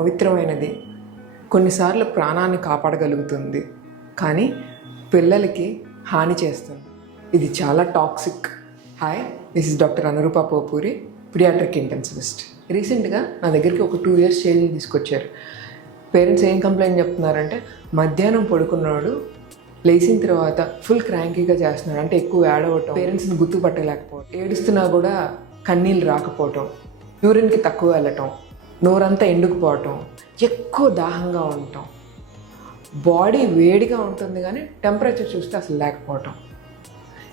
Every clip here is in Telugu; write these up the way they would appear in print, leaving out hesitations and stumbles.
పవిత్రమైనది, కొన్నిసార్లు ప్రాణాన్ని కాపాడగలుగుతుంది, కానీ పిల్లలకి హాని చేస్తుంది. ఇది చాలా toxic. Hi, this is doctor Anuroopa Popuri, paediatric intensivist. రీసెంట్గా నా దగ్గరికి ఒక 2 years చైల్డ్ని తీసుకొచ్చారు. పేరెంట్స్ ఏం కంప్లైంట్ చెప్తున్నారంటే, మధ్యాహ్నం పడుకున్నాడు, లేచిన తర్వాత ఫుల్ క్రాంకీగా చేస్తున్నాడు, అంటే ఎక్కువ ఏడవటం, పేరెంట్స్ని గుర్తుపట్టలేకపోవడం, ఏడుస్తున్నా కూడా కన్నీళ్ళు రాకపోవటం, యూరిన్కి తక్కువ వెళ్ళటం, నోరంతా ఎండుకుపోవటం, ఎక్కువ దాహంగా ఉండటం, బాడీ వేడిగా ఉంటుంది కానీ టెంపరేచర్ చూస్తే అసలు లేకపోవటం,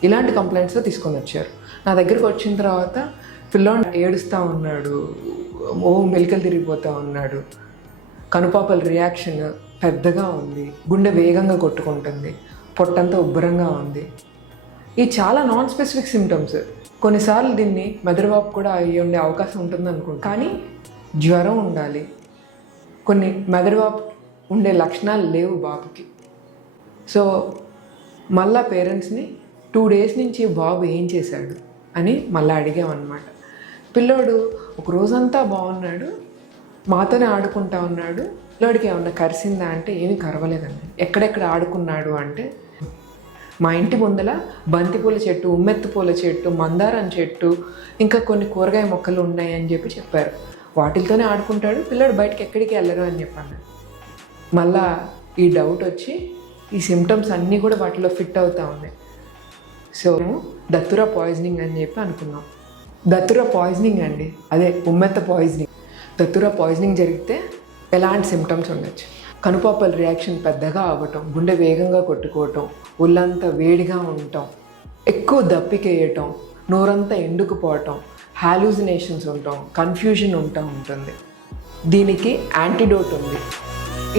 ఇలాంటి కంప్లైంట్స్తో తీసుకొని వచ్చారు. నా దగ్గరికి వచ్చిన తర్వాత పిల్లోడు ఏడుస్తూ ఉన్నాడు, మెలికలు తిరిగిపోతూ ఉన్నాడు, కనుపాపల రియాక్షన్ పెద్దగా ఉంది, గుండె వేగంగా కొట్టుకుంటుంది, పొట్టంతా ఉబ్బరంగా ఉంది. ఈ చాలా నాన్ స్పెసిఫిక్ సిమ్టమ్స్. కొన్నిసార్లు దీన్ని మెదడువాపు కూడా అయ్యి ఉండే అవకాశం ఉంటుంది అనుకుంటా. కానీ జ్వరం ఉండాలి, కొన్ని మెదడువాపు ఉండే లక్షణాలు లేవు బాబుకి. సో మళ్ళా పేరెంట్స్ని 2 days నుంచి బాబు ఏం చేశాడు అని మళ్ళీ అడిగామన్నమాట. పిల్లోడు ఒక రోజంతా బాగున్నాడు, మాతోనే ఆడుకుంటా ఉన్నాడు. పిల్లోడికి ఏమన్నా కరిసిందా అంటే ఏమీ కరవలేదండి. ఎక్కడెక్కడ ఆడుకున్నాడు అంటే, మా ఇంటి ముందల బంతిపూల చెట్టు, ఉమ్మెత్తి పూల చెట్టు, మందారం చెట్టు, ఇంకా కొన్ని కూరగాయ మొక్కలు ఉన్నాయి అని చెప్పారు. వాటితోనే ఆడుకుంటాడు, పిల్లోడు బయటకు ఎక్కడికి వెళ్ళరు అని చెప్పాను. మళ్ళా ఈ డౌట్ వచ్చి ఈ సిమ్టమ్స్ అన్నీ కూడా వాటిలో ఫిట్ అవుతూ ఉన్నాయి. సో దత్తురా పాయిజనింగ్ అని చెప్పి అనుకున్నాం. దత్తురా పాయిజనింగ్ అండి, అదే ఉమ్మెత్త పాయిజనింగ్. దత్తురా పాయిజనింగ్ జరిగితే ఎలాంటి సిమ్టమ్స్ ఉండొచ్చు? కనుపాపల రియాక్షన్ పెద్దగా అవ్వటం, గుండె వేగంగా కొట్టుకోవటం, ఒళ్ళంతా వేడిగా ఉండటం, ఎక్కువ దప్పికేయటం, నోరంతా ఎండుకుపోవటం, హాలూసినేషన్స్ ఉండటం, కన్ఫ్యూజన్ ఉంటుంది. దీనికి యాంటీడోట్ ఉంది.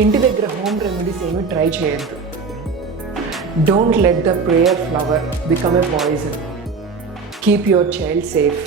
ఇంటి దగ్గర హోమ్ రెమెడీస్ ఏమీ ట్రై చేయొద్దు. Don't let the prayer flower become a poison. Keep your child safe.